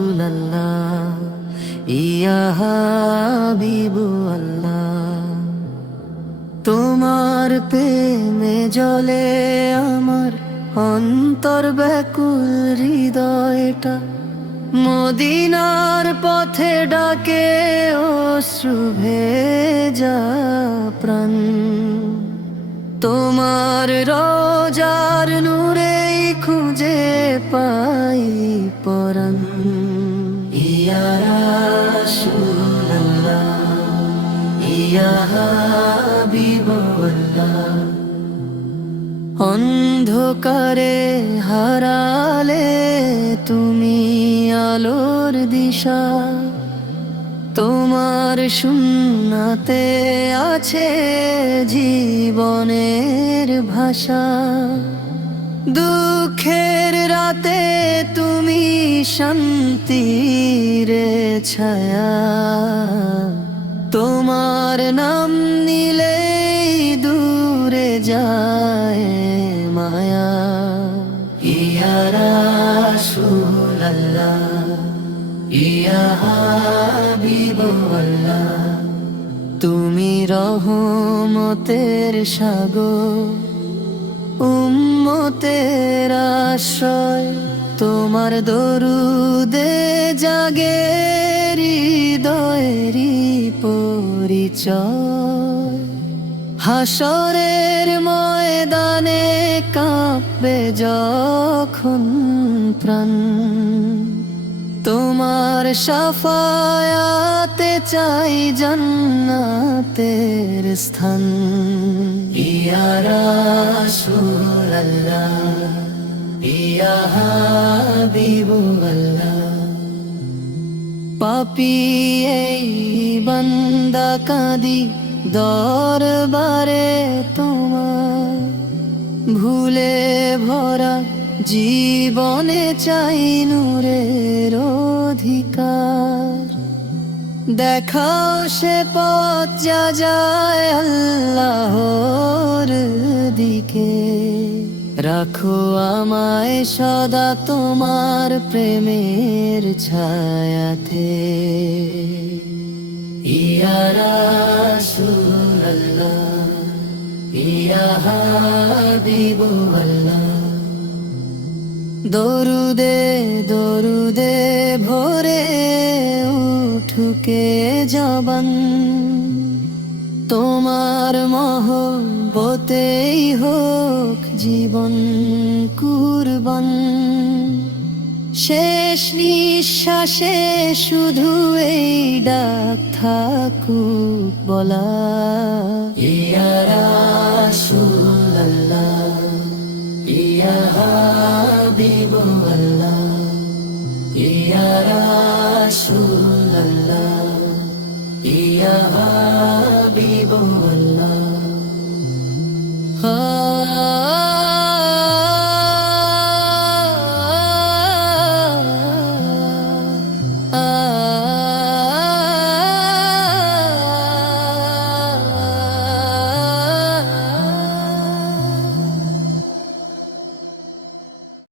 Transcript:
রাসূলুল্লাহ ইয়া হাবিবুল্লাহ, তোমার প্রেমে জ্বলে আমার অন্তর ব্যাকুল হৃদয়টা, মদিনার পথে ডাকে অশ্রু ভেজা প্রাণ। তোমার রোজার নূরেই খুঁজে পাই পরাণ। ইয়া রাসূলুল্লাহ ইয়া হাবিবুল্লাহ, অন্ধকারে হারালে তুমি আলোর দিশা, তোমার সুন্নাতে আছে জীবনের ভাষা। দুঃখের রাতে তুমি শান্তির ছায়া, তোমার নাম নিলেই দূরে যায় মায়া। ইয়া রাসূলুল্লাহ ইয়া হাবিবুল্লাহ, তুমি রহমতের সাগর, উম্মতের আশ্রয়। তোমার দরুদে জাগে হৃদয়েরই পরিচয়। হাসরের ময়দানে কাঁপবে যখন প্রাণ, তোমার শাফায়াতে চাই জান্নাতের স্থান। ইয়া রাসূলুল্লাহ ইয়া হাবিবুল্লাহ, পাপী এই বান্দা কাঁদি দরবারে তোমার, ভুলে ভরা জীবনে চাই নূরের অধিকার। দেখাও সে পথ যা যায় আল্লাহর দিকে, রাখো আমায় সদা তোমার প্রেমের ছায়াতে। ইয়া রাসূলুল্লাহ ইয়া হাবিবুল্লাহ, দরুদে দরুদে ভোরে উঠুকে জবান, তোমার মহব্বতেই হোক জীবন কুরবান। শেষ নিঃশ্বাসে শুধু এই ডাক থাকুক বলা, ইয়া রাসূলুল্লাহ ইয়া হাবিবুল্লাহ ইয়া রাসূল।